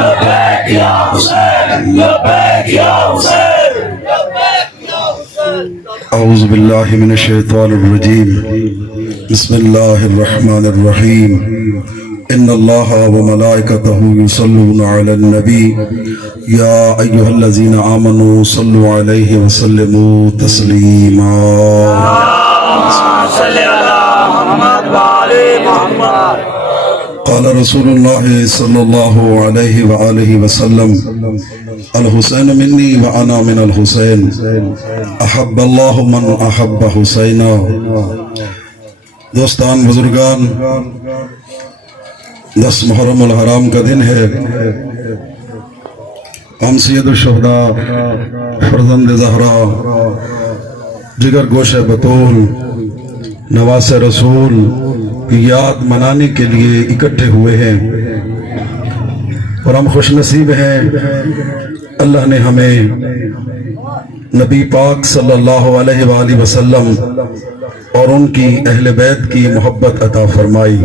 لبیک یا حسین لبیک یا حسین اعوذ باللہ من الشیطان الرجیم بسم اللہ الرحمن الرحیم ان اللہ وملائکتہ یصلون علی النبی یا ایہا الذین آمنوا صلوا علیہ وسلموا تسلیما صلی علی محمد وعلی محمد قال رسول اللہ صلی اللہ علیہ وآلہ وسلم الحسین منی وانا من الحسین احب اللہ من احب حسینا۔ دوستان بزرگان، 10 محرم الحرام کا دن ہے۔ ہم سید الشہداء فرزند زہرا جگر گوش بطول نواس رسول کی یاد منانے کے لیے اکٹھے ہوئے ہیں، اور ہم خوش نصیب ہیں اللہ نے ہمیں نبی پاک صلی اللہ علیہ وآلہ وسلم اور ان کی اہل بیت کی محبت عطا فرمائی۔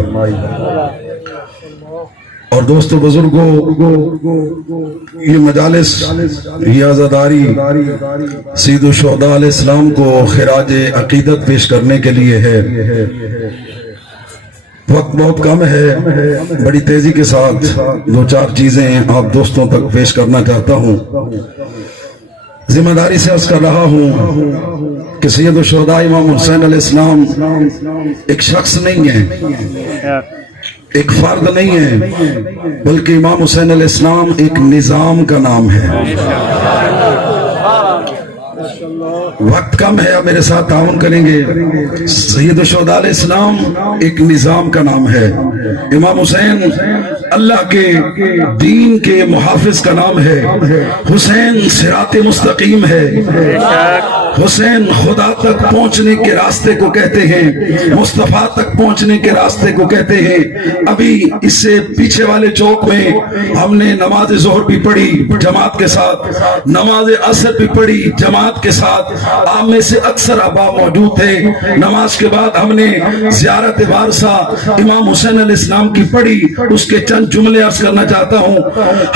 اور دوستو بزرگوں، یہ مجالس، یہ عزاداری سید الشہداء علیہ السلام کو خراج عقیدت پیش کرنے کے لیے ہے۔ وقت بہت کم ہے، بڑی تیزی کے ساتھ 2-4 چیزیں آپ دوستوں تک پیش کرنا چاہتا ہوں۔ ذمہ داری سے عرض کر رہا ہوں کہ سید الشہداء امام حسین علیہ السلام ایک شخص نہیں ہے، ایک فرد نہیں ہے، بلکہ امام حسین علیہ السلام ایک نظام کا نام ہے۔ وقت کم ہے، میرے ساتھ تعاون کریں گے۔ سید الشہداء علیہ السلام ایک نظام کا نام ہے۔ امام حسین اللہ کے دین کے محافظ کا نام ہے۔ حسین صراط مستقیم ہے۔ حسین خدا تک پہنچنے کے راستے کو کہتے ہیں، مصطفیٰ تک پہنچنے کے راستے کو کہتے ہیں۔ ابھی اس سے پیچھے والے چوک میں ہم نے نماز ظہر بھی پڑھی جماعت کے ساتھ، نماز عصر بھی پڑھی جماعت کے ساتھ۔ آپ میں سے اکثر آبا موجود تھے۔ نماز کے بعد ہم نے زیارت وارثہ امام حسین علیہ السلام کی پڑھی، اس کے چند جملے عرض کرنا چاہتا ہوں۔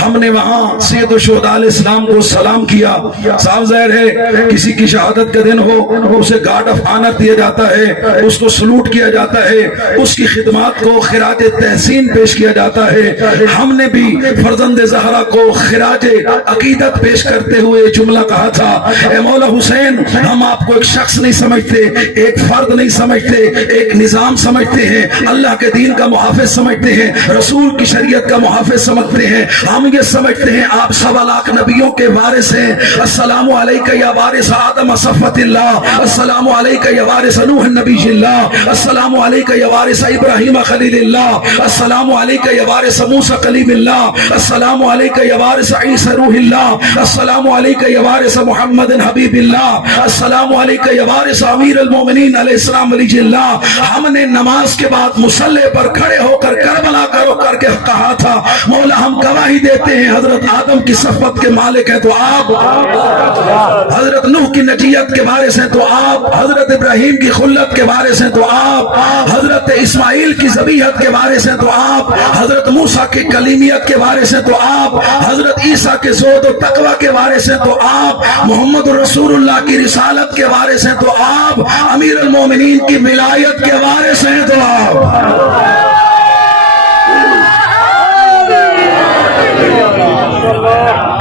ہم نے وہاں سید الشہداء علیہ السلام کو سلام کیا۔ صاف ظاہر ہے کسی کی شہادت کا دن ہو اسے گارڈ آف آنر دیا جاتا ہے، اس کو سلوٹ کیا جاتا ہے، اس کی خدمات کو خراج تحسین پیش کیا جاتا ہے۔ ہم نے بھی فرزند زہرا کو خراج عقیدت پیش کرتے ہوئے جملہ کہا تھا، اے مولا حسین، ہم آپ کو ایک شخص نہیں سمجھتے، ایک فرد نہیں سمجھتے، ایک نظام سمجھتے ہیں، اللہ کے دین کا محافظ سمجھتے ہیں، رسول کی شریعت کا محافظ سمجھتے ہیں۔ ہم یہ سمجھتے ہیں آپ 1.25 لاکھ نبیوں کے وارث ہیں۔ السلام علیکہ یا وارث آدم صفوت اللہ، السلام علیکہ یا وارث نوح نبی اللہ، السلام علیکہ یا وارث ابراہیم خلیل اللہ، السلام علیکہ یا وارث موسیٰ کلیم اللہ، السلام علیکہ یا وارث عیسی روح اللہ، السلام علیکہ یا وارث محمد حبیب اللہ، السلام علیکہ یا وارث امیر المومنین علیہ السلام ولی اللہ۔ ہم نے نماز کے بعد مصلی پر کھڑے ہو کر کربلا کا رخ کر کے کہا تھا، مولا ہم گواہی دیتے ہیں حضرت آدم کی صفت کے مالک ہیں تو آپ، حضرت نوح کی نجیت کے وارث ہیں تو آپ، حضرت ابراہیم کی خلت کے وارث ہیں تو آپ، حضرت اسماعیل کی ذبیحت کے وارث ہیں تو آپ، حضرت موسیٰ کی کلیمیت کے وارث ہیں تو آپ، حضرت عیسیٰ کے زہد و تقوی کے وارث ہیں تو آپ، محمد رسول اللہ کی رسالت کے وارث ہیں تو آپ، امیر المومنین کی ولایت کے وارث ہیں تو آپ۔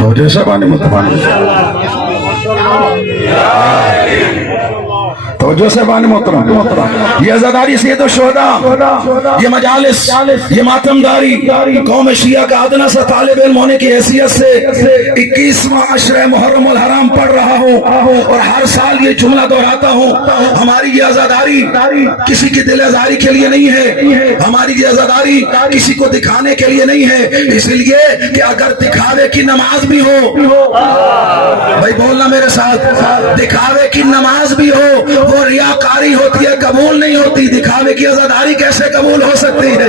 تو جیسا بانے متبانی توجہ سے بانی محترم، یہ عزاداری سید الشہداء، یہ مجالس، یہ ماتمداری قوم شیعہ کا ادنا سا طالب علم ہونے کی حیثیت سے 21واں عشرہ محرم الحرام پڑھ رہا ہوں اور ہر سال یہ جملہ دہراتا ہوں، ہماری یہ عزاداری کسی کی دل آزاری کے لیے نہیں ہے، ہماری یہ عزاداری کسی کو دکھانے کے لیے نہیں ہے، اس لیے کہ اگر دکھاوے کی نماز بھی ہو، بھائی بولنا میرے ساتھ، دکھاوے کی نماز بھی ہو وہ ریاکاری ہوتی ہے، قبول نہیں ہوتی۔ دکھاوے کی عزاداری کیسے قبول ہو سکتی ہے؟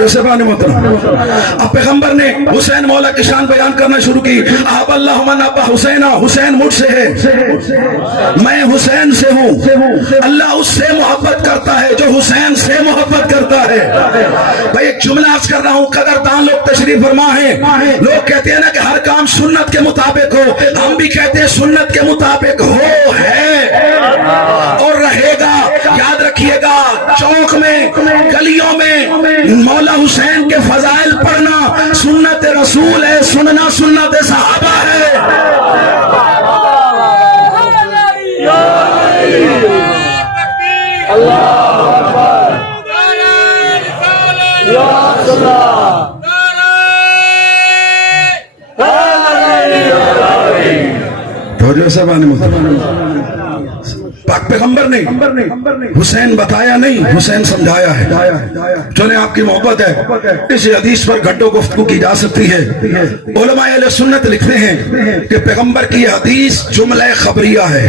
توجہ سے بانی محترم، اب پیغمبر نے حسین مولا کی شان بیان کرنا شروع کی. آپ اللہ من ابا حسین، حسین مجھ سے ہے، میں حسین سے ہوں. اللہ اس سے محبت کرتا ہے جو حسین سے محبت کرتا ہے. بھائی ایک جملہ عرض کر رہا ہوں، قدردان لوگ تشریف فرما ہیں. لوگ کہتے ہیں نا کہ ہر کام سنت کے مطابق ہو، ہم بھی کہتے ہیں سنت کے مطابق ہو، ہے اور رہے گا. یاد رکھیے گا، چوک میں گلیوں میں مولا حسین کے فضائل پڑھنا سنت رسول ہے، سننا سنت صحابہ ہے. توجہ سے بانی محترم، پاک پیغمبر نے حسین بتایا نہیں، حسین سمجھایا ہے. چلیں آپ کی محبت ہے، اس حدیث پر گھنٹوں گفتگو کی جا سکتی ہے. علماء اہل سنت لکھتے ہیں کہ پیغمبر کی حدیث جملہ خبریہ ہے.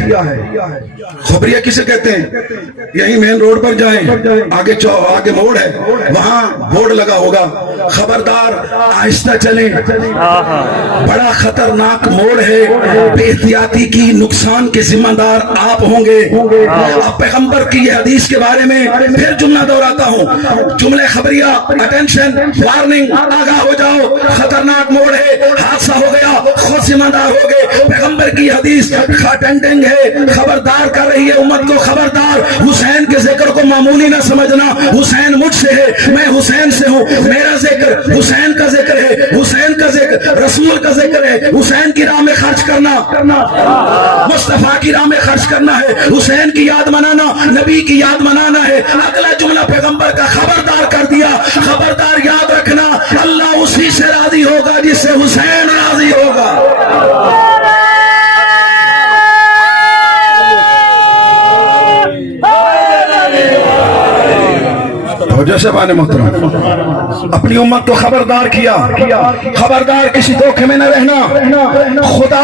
خبریہ کسے کہتے ہیں؟ یہی مین روڈ پر جائیں، آگے موڑ ہے، وہاں بورڈ لگا ہوگا، خبردار آہستہ چلیں، بڑا خطرناک موڑ ہے، بے احتیاطی کی نقصان کے ذمہ دار آپ ہوں گے. اب پیغمبر کی یہ حدیث کے بارے میں پھر جملہ دہراتا ہوں، جملہ خبریہ، اٹینشن، وارننگ، آگاہ ہو جاؤ، خطرناک موڑ ہے، حادثہ ہو گیا، خود ذمہ دار ہو گئے. پیغمبر کی حدیث اٹینڈنگ ہے، خبردار کر رہی ہے امت کو، خبردار حسین کے ذکر کو معمولی نہ سمجھنا. حسین مجھ سے ہے، میں حسین سے ہوں، میرا ذکر حسین کا ذکر ہے، حسین کا ذکر رسول کا ذکر ہے. حسین کی راہ میں خرچ کرنا، مصطفیٰ کی راہ میں خرچ کرنا ہے، حسین کی یاد منانا، نبی کی یاد منانا ہے. اگلا جملہ پیغمبر کا خبردار کر دیا، خبردار یاد رکھنا، اللہ اسی سے راضی ہوگا جس سے حسین راضی ہوگا. جیسے بانے محترم، اپنی امت کو خبردار کیا، خبردار کسی دھوکے میں نہ رہنا. خدا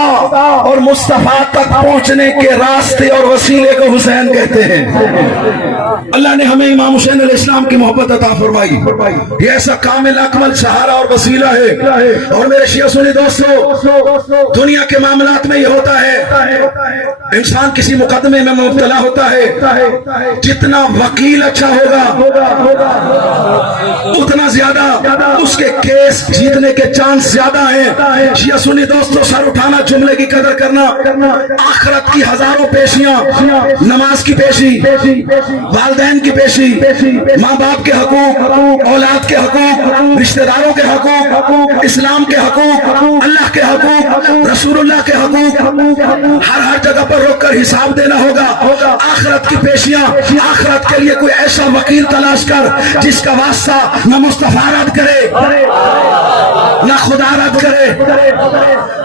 اور مصطفیٰ تک پہنچنے کے راستے اور وسیلے کو حسین کہتے ہیں. اللہ نے ہمیں امام حسین علیہ السلام کی محبت عطا فرمائی. یہ ایسا کامل اکمل سہارا اور وسیلہ ہے. اور میرے شیعہ سنی دوستو، دنیا کے معاملات میں یہ ہوتا ہے، انسان کسی مقدمے میں مبتلا ہوتا ہے، جتنا وکیل اچھا ہوگا اتنا زیادہ اس کے کیس جیتنے کے چانس زیادہ ہیں. شیعہ سنی دوستو، سر اٹھانا، جملے کی قدر کرنا. آخرت کی ہزاروں پیشیاں، نماز کی پیشی، والدین کی پیشی، ماں باپ کے حقوق، اولاد کے حقوق، رشتہ داروں کے حقوق، اسلام کے حقوق، اللہ کے حقوق، رسول اللہ کے حقوق، ہر جگہ پر روک کر حساب دینا ہوگا. آخرت کی پیشیاں، آخرت کے لیے کوئی ایسا وکیل تلاش کر جس کا واسطہ نہ مصطفیٰ رد کرے نہ خدا رد کرے.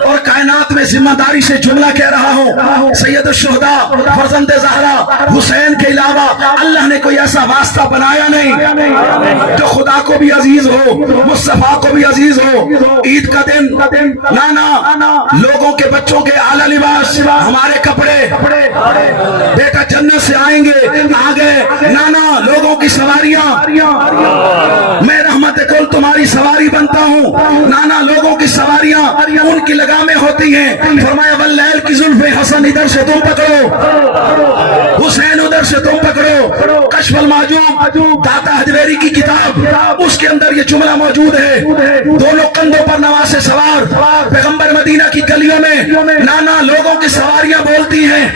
اور کائنات میں ذمہ داری سے جملہ کہہ رہا ہوں، سید الشہداء فرزند زہرا حسین کے علاوہ اللہ نے کوئی ایسا واسطہ بنایا نہیں جو خدا کو بھی عزیز ہو، مصطفیٰ کو بھی عزیز ہو. عید کا دن نانا لوگوں کے بچوں کے اعلی لباس، ہمارے کپڑے، بیٹا جنت سے آئیں گے، آگے نانا لوگوں کی سواریاں، میں رحمت کل تمہاری سواری بنتا ہوں. نانا لوگوں کی سواریاں ان کی لگامیں ہوتی ہیں. فرمایا واللیل کی زلف حسن ادھر سے تم پکڑو، حسین ادھر سے تم پکڑو. کشف المحجوب داتا حجویری کی کتاب، اس کے اندر یہ جملہ موجود ہے. دونوں کندھوں پر نواسے سوار، پیغمبر مدینہ کی گلیوں میں نانا لوگوں کی سواریاں بولتی ہیں،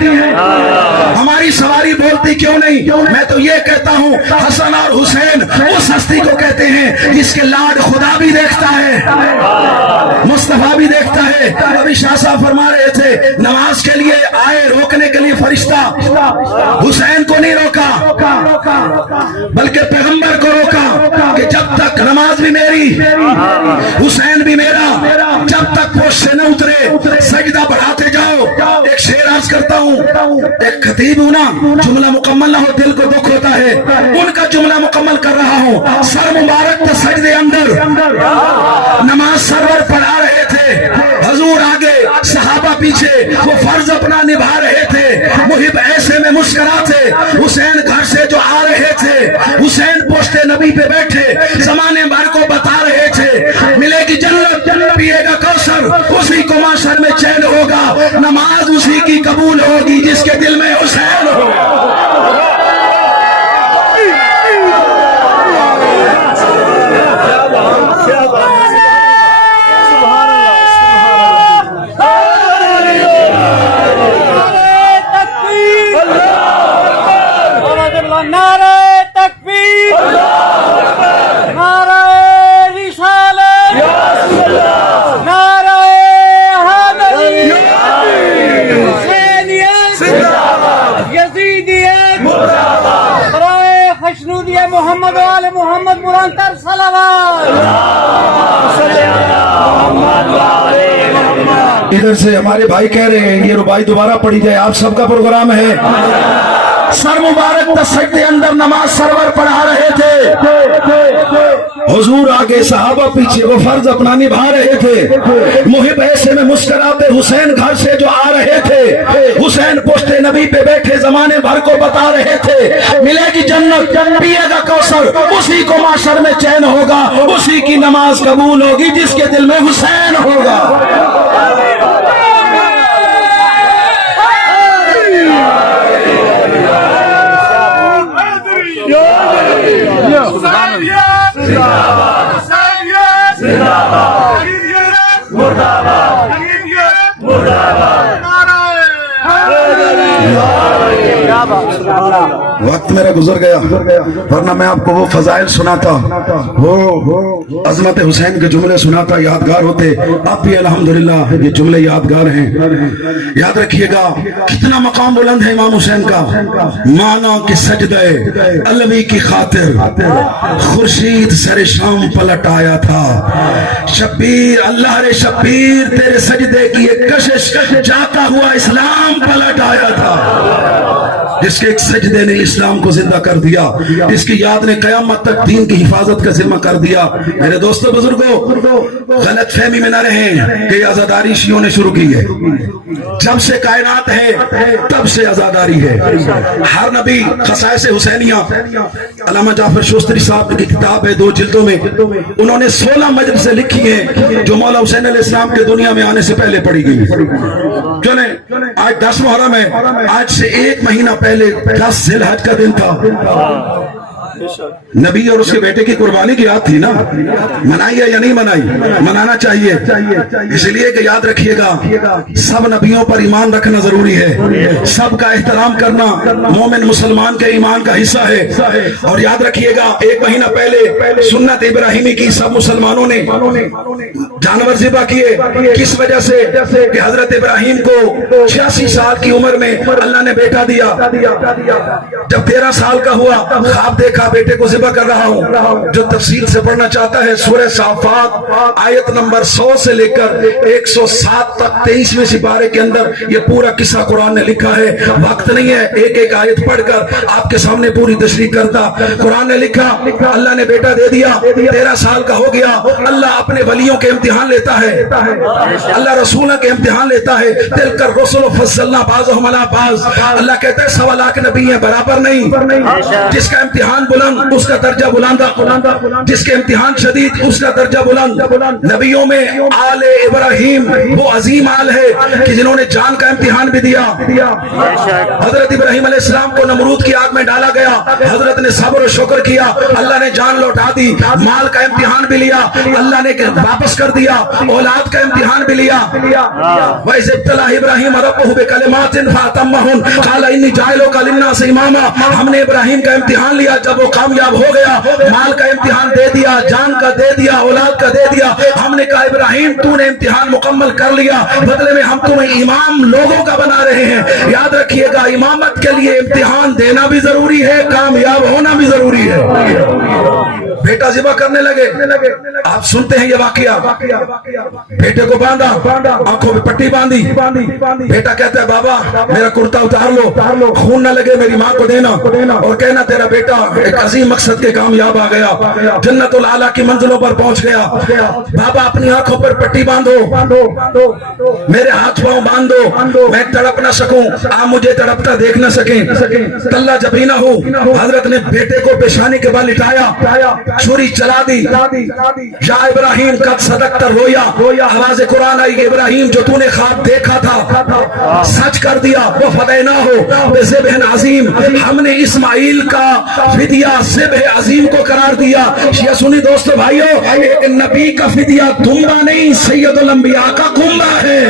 ہماری سواری بولتی کیوں نہیں؟ میں تو یہ کہتا ہوں حسن اور حسین اس ہستی کو کہتے ہیں جس کے لاڈ خدا بھی دیکھتا ہے، مصطفیٰ بھی دیکھتا ہے. ابھی شاہ صاحب فرما رہے تھے نماز کے لیے آئے، روکنے کے لیے فرشتہ حسین کو نہیں روکا بلکہ پیغمبر کو روکا کہ جب تک نماز بھی میری، حسین بھی میرا، جب تک پوش سے نہ اترے سجدہ بڑھاتے جاؤ. ایک شعر عرض کرتا ہوں، ایک خطیب ہوں نا، جملہ مکمل نہ ہو دل کو دکھ ہوتا ہے، ان کا جملہ مکمل کر رہا ہوں. سر مبارک تھا سجدے اندر، نماز سرور پڑھا رہے تھے، حضور آگے صحابہ پیچھے، وہ فرض اپنا نبھا رہے تھے. محب ایسے میں مسکراتے، حسین گھر سے جو آ رہے تھے، حسین پوشتے نبی پہ بیٹھے، زمانے بھر محمد مرانتر صلوات. ادھر سے ہمارے بھائی کہہ رہے ہیں یہ ربائی دوبارہ پڑھی جائے. آپ سب کا پروگرام ہے. سر مبارک تسجدے اندر نماز سرور پڑھا رہے تھے, حضور آگے صحابہ پیچھے, وہ فرض اپنا نبھا رہے تھے. محب ایسے میں مسکراتے حسین گھر سے جو آ رہے تھے, حسین پشت نبی پہ بیٹھے زمانے بھر کو بتا رہے تھے ملے گی جنت, پیے گا کوثر, اسی کو معاشر میں چین ہوگا, اسی کی نماز قبول ہوگی جس کے دل میں حسین ہوگا. وقت میرا گزر گیا, ورنہ میں آپ کو وہ فضائل سناتا, وہ عظمت حسین کے جملے سناتا, یادگار ہوتے. اب بھی الحمدللہ یہ جملے یادگار ہیں. یاد رکھیے گا کتنا مقام بلند ہے امام حسین کا. مانا کہ سجدے علوی کی خاطر خورشید سر شام پلٹ آیا تھا. شبیر اللہ رے شبیر تیرے سجدے کی ایک کشش جاتا ہوا اسلام پلٹ آیا تھا. جس کے ایک سجدے نے اسلام کو زندہ کر دیا, جس کی یاد نے قیامت تک دین کی حفاظت کا ذمہ کر دیا. میرے دوستو بزرگوں, غلط فہمی میں نہ رہیں کہ یہ عزاداری شیعوں نے شروع کی ہے. جب سے کائنات ہے تب سے عزاداری ہے. ہر نبی خصائص حسینیہ, علامہ جعفر شوستری صاحب کی کتاب ہے 2 جلدوں میں, انہوں نے 16 مجلسیں لکھی ہیں جو مولا حسین علیہ السلام کے دنیا میں آنے سے پہلے پڑھی گئی. چلیں آج 10 محرم ہے, آج سے 1 مہینہ پہلے 10 ذی الحج کا دن تھا. نبی اور اس کے بیٹے کی قربانی کی یاد تھی نا. منائی ہے یا نہیں منائی؟ منانا چاہیے. اس لیے کہ یاد رکھیے گا سب نبیوں پر ایمان رکھنا ضروری ہے, سب کا احترام کرنا مومن مسلمان کے ایمان کا حصہ ہے. اور یاد رکھیے گا 1 مہینہ پہلے سنت ابراہیمی کی سب مسلمانوں نے جانور ذبح کیے. کس وجہ سے؟ کہ حضرت ابراہیم کو 86 سال کی عمر میں اللہ نے بیٹا دیا. جب 13 سال کا ہوا خواب دیکھا بیٹے کو ذبح کر رہا ہوں. جو تفصیل سے پڑھنا چاہتا ہے سورہ صافات آیت نمبر 100 سے لے کر 107 تک 23ویں سپارے کے اندر یہ پورا قصہ قرآن نے لکھا ہے. وقت نہیں ہے ایک ایک آیت پڑھ کر آپ کے سامنے پوری تشریح کرتا. قرآن نے لکھا اللہ نے بیٹا دے دیا, 13 سال کا ہو گیا. اللہ اپنے ولیوں کے امتحان لیتا ہے, اللہ رسولوں کے امتحان لیتا ہے. تلک الرسل فضلنا بعضهم علی بعض. اللہ کہتا ہے 1.25 لاکھ نبی ہیں برابر نہیں. جس کا امتحان بلند اس کا درجہ بلند, جس کے امتحان شدید اس کا درجہ بلند. نبیوں میں آل ابراہیم وہ عظیم آل ہے کہ جنہوں نے جان کا امتحان بھی دیا. حضرت ابراہیم علیہ السلام کو نمرود کی آگ میں ڈالا گیا, حضرت نے صبر و شکر کیا, اللہ نے جان لوٹا دی. مال کا امتحان بھی لیا, اللہ نے واپس کر دیا. اولاد کا امتحان بھی لیا. وَإِذِ ابْتَلَىٰ إِبْرَاهِيمَ رَبُّهُ بِكَلِمَاتٍ فَأَتَمَّهُنَّ قَالَ إِنِّي جَاعِلُكَ لِلنَّاسِ إِمَامًا. ہم نے ابراہیم کا امتحان لیا, جب وہ کامیاب ہو گیا مال کا امتحان دے دیا, جان کا دے دیا, اولاد کا دے دیا. ہم نے کہا ابراہیم تو نے امتحان مکمل کر لیا, بدلے میں ہم تمہیں امام لوگوں کا بنا رہے ہیں. یاد رکھیے گا امامت کے لیے امتحان دینا بھی ضروری ہے, کامیاب ہونا بھی ضروری ہے. بیٹا ذبح کرنے لگے, آپ سنتے ہیں یہ واقعہ. بیٹے کو باندھا, آنکھوں پہ پٹی باندھی. بیٹا کہتا ہے بابا میرا کرتا اتار لو, خون نہ لگے, میری ماں کو دینا اور کہنا تیرا بیٹا ایک عظیم مقصد کے کامیاب آ گیا, جنت العالی کی منزلوں پر پہنچ گیا. بابا اپنی آنکھوں پر پٹی باندھو, میرے ہاتھ پاؤں باندھو, میں تڑپ نہ سکوں, آپ مجھے تڑپتا دیکھ نہ سکیں. کلہ جبھی نہ ہو. حضرت نے بیٹے کو پیشانی کے بل لٹایا, چھری چلا دی. یا ابراہیم قد صدقت رویا, آواز قرآن آئی کہ ابراہیم جو تو نے خواب دیکھا تھا سچ کر دیا. وہ فدینا ہو بذبح عظیم, ہم نے اسماعیل کا فدیہ ذبح عظیم کو قرار دیا. شیعہ سنی دوستو بھائیو, ایک نبی کا فدیہ دمبا نہیں سید الانبیاء کا کنبا ہے.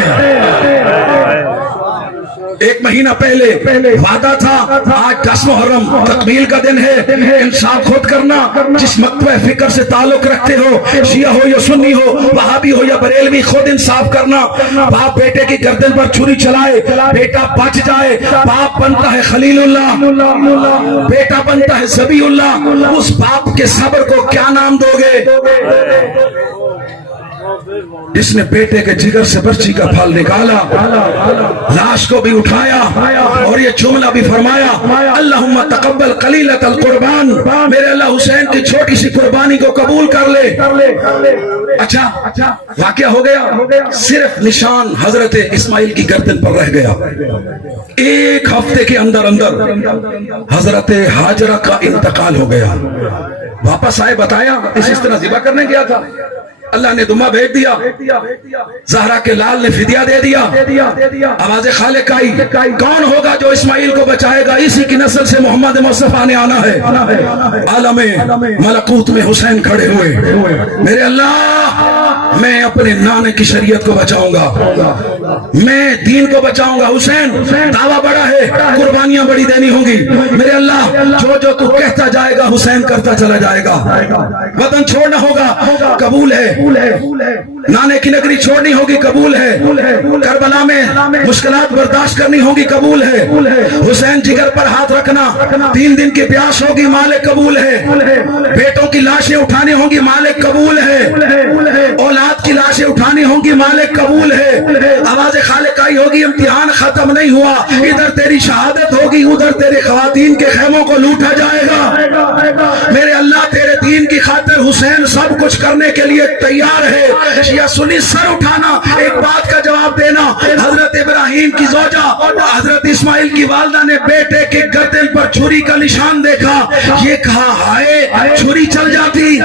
ایک مہینہ پہلے وعدہ تھا، آج 10 محرم تکمیل کا دن ہے، انصاف خود کرنا، جس مکتبہ فکر سے تعلق رکھتے ہو، شیعہ ہو یا سنی ہو، وہابی ہو یا بریلوی، خود انصاف کرنا۔ باپ بیٹے کی گردن پر چھری چلائے، بیٹا بچ جائے، باپ بنتا ہے خلیل اللہ، بیٹا بنتا ہے ذبیح اللہ، اس باپ کے صبر کو کیا نام دو گے؟ جس نے بیٹے کے جگر سے برچی کا پھل نکالا، لاش کو بھی اٹھایا اور یہ جملہ بھی فرمایا، اللہم تقبل قلیلۃ القربان، میرے اللہ حسین کی چھوٹی سی قربانی کو قبول کر لے۔ اچھا واقعہ ہو گیا، صرف نشان حضرت اسماعیل کی گردن پر رہ گیا۔ ایک ہفتے کے اندر حضرت ہاجرہ کا انتقال ہو گیا۔ واپس آئے، بتایا اس طرح ذبح کرنے گیا تھا، اللہ نے دمہ بھیج دیا، زہرا کے لال نے فدیہ دے دیا۔ آواز خالق آئی، کون ہوگا جو اسماعیل کو بچائے گا؟ اسی کی نسل سے محمد مصطفیٰ نے آنا ہے۔ عالم ملکوت میں حسین کھڑے ہوئے، میرے اللہ میں اپنے نانے کی شریعت کو بچاؤں گا، میں دین کو بچاؤں گا۔ حسین دعویٰ بڑا ہے، قربانیاں بڑی دینی ہوں گی، میرے اللہ جو تو کہتا جائے گا حسین کرتا چلا جائے گا۔ وطن چھوڑنا ہوگا، قبول ہے، نانے کی نگری چھوڑنی ہوگی، قبول ہے، کربلا میں مشکلات برداشت کرنی ہوگی، قبول ہے، حسین جگر پر ہاتھ رکھنا، 3 دن کی پیاس ہوگی، مالک قبول ہے، بیٹوں کی لاشیں اٹھانی ہوں گی، مالک قبول ہے، اولاد کی لاشیں اٹھانی ہوں گی، مالک قبول ہے۔ آواز خالق آئی ہوگی، امتحان ختم نہیں ہوا، ادھر تیری شہادت ہوگی، ادھر تیرے خواتین کے خیموں کو لوٹا جائے گا۔ میرے اللہ تیرے دین کی خاطر حسین سب کچھ کرنے کے لیے تیار ہے۔ شیعہ سنی سر اٹھانا، ایک بات کا جواب دینا، حضرت ابراہیم کی زوجہ حضرت اسماعیل کی والدہ نے بیٹے کے گردن پر چھری کا نشان دیکھا، یہ کہا ہائے چھری چل جاتی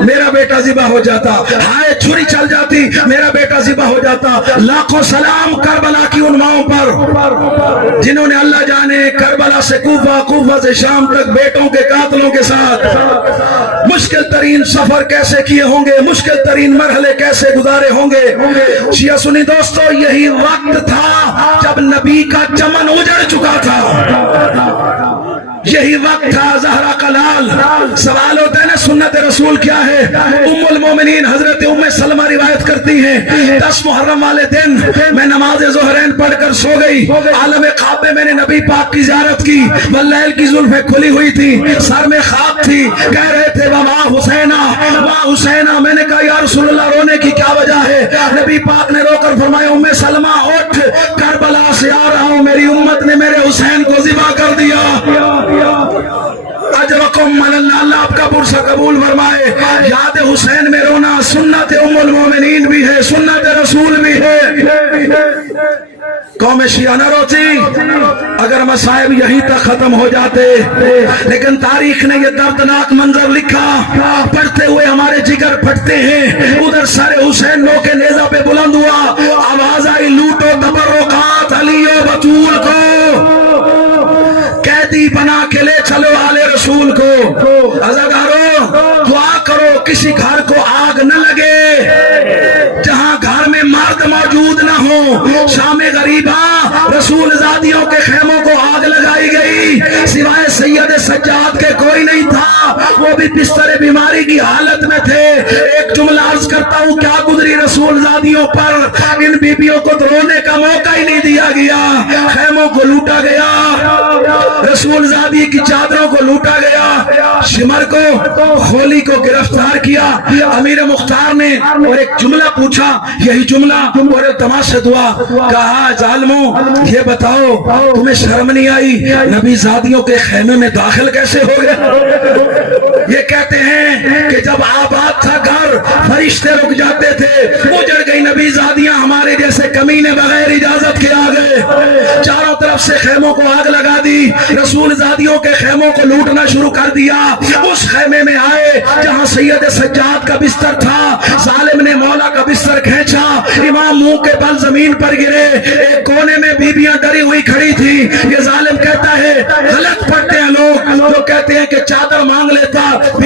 میرا بیٹا ذبح ہو جاتا، ہائے چھری چل جاتی میرا بیٹا ذبح ہو جاتا۔ لاکھوں سلام کربلا کی ان ماؤں پر جنہوں نے اللہ جانے کربلا سے کوفہ، کوفہ سے شام تک بیٹوں کے قاتلوں کے ساتھ مشکل ترین سفر کیسے کیے ہوں گے، مشکل ترین مرحلے کیسے گزارے ہوں گے۔ شیعہ سنی دوستو، یہی وقت تھا جب نبی کا چمن اجڑ چکا تھا، یہی وقت تھا زہرا کا لال۔ سوال ہوتا ہے نا سنت رسول کیا ہے؟ ام المومنین حضرت ام سلمہ روایت کرتی ہیں، 10 محرم والے دن میں نماز ظہرین پڑھ کر سو گئی، عالم خواب میں میں نے نبی پاک کی زیارت کی، واللیل کی زلفیں کھلی ہوئی تھی، سر میں خواب تھی، کہہ رہے تھے وَمَا حسینہ وَمَا حسینہ۔ میں نے کہا یا رسول اللہ رونے کی کیا وجہ ہے؟ نبی پاک نے رو کر فرمایا ام سلمہ اٹھ، کربلا سے آ رہا ہوں، میری امت نے میرے حسین کو ذبح کر دیا۔ اجرکم اللہ، اللہ آپ کا پرسہ قبول فرمائے۔ یاد حسین میں رونا سنت ام المومنین بھی ہے، سنت رسول بھی ہے۔ قوم شیعہ نہ روتی اگر مصائب یہیں تک ختم ہو جاتے، لیکن تاریخ نے یہ دردناک منظر لکھا، پڑھتے ہوئے ہمارے جگر پھٹتے ہیں۔ ادھر سر حسین لو کے نیزہ پہ بلند ہوا، آواز آئی لوٹو تبرکات علی و بطول کو، قیدی بنا کے لے چلو آل رسول کو۔ عزادارو دعا کرو کسی گھر کو آگ نہ لگے جہاں گھر میں مرد موجود نہ ہو۔ شام غریبہ رسول زادیوں کے خیموں کو آگ لگائی گئی، سوائے سید سجاد کے کوئی نہیں تھا، وہ بھی بستر بیماری کی حالت میں تھے۔ ایک جملہ عرض کرتا ہوں، کیا گزری رسول زادیوں پر، ان بیبیوں کو رونے کا موقع ہی نہیں دیا گیا، خیموں کو لوٹا گیا، رسول زادی کی چادروں کو لوٹا گیا، شمر کو خولی کو گرفتار کیا۔ امیر مختار نے اور ایک جملہ پوچھا، یہی جملہ اور تماشا دعا، کہا ظالموں یہ بتاؤ تمہیں شرم نہیں آئی نبی زادیوں کے خیمے میں داخل کیسے ہو گئے؟ یہ کہتے ہیں کہ جب آباد تھا گھر فرشتے رک جاتے تھے، اجڑ گئی نبی زادیاں ہمارے جیسے کمینے بغیر اجازت کے آ گئے، چاروں طرف سے خیموں کو آگ لگا دی، رسول زادیوں کے خیموں کو لوٹنا شروع کر دیا۔ اس خیمے میں آئے جہاں سید سجاد کا بستر تھا، ظالم نے مولا کا بستر کھینچا، امام منہ کے بل زمین پر گرے، ایک کونے میں بیبیاں ڈری ہوئی کھڑی تھی۔ یہ ظالم کہتا ہے غلط پڑھتے ہیں لوگ جو کہتے ہیں کہ چادر مانگ لیتا،